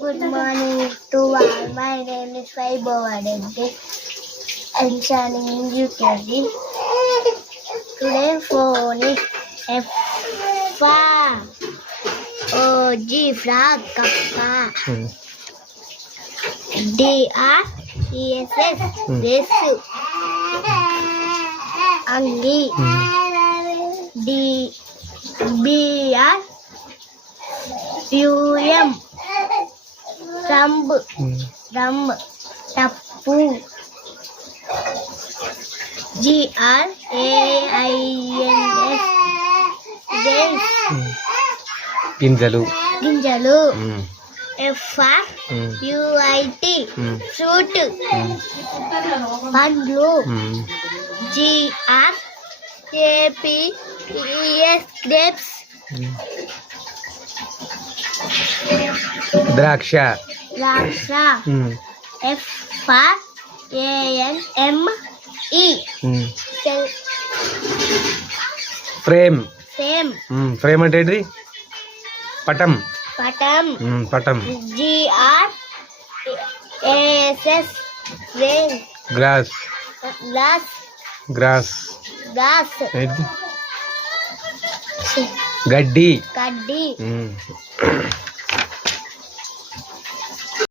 Good morning to all. My name is Vaibhav Adente. I'm studying in UKG. Today phone is F for G frog kappa. D R E S S dress. Angi. D B R U M. Thumb. Thumb. Tappu. G R A I N S. Grains. గింజలు గింజలు. F R U I T. Fruit. పండ్లు. G R A P E S. Grapes. ద్రాక్ష ద్రాక్ష. F R A N M E. Frame Frame. Frame అంటే ఏంటిది? పటం. పటం. పటం. G R A S S. Grain. Grass Glass. Grass Grass. ఏంటిది? గడ్డి. గడ్డి.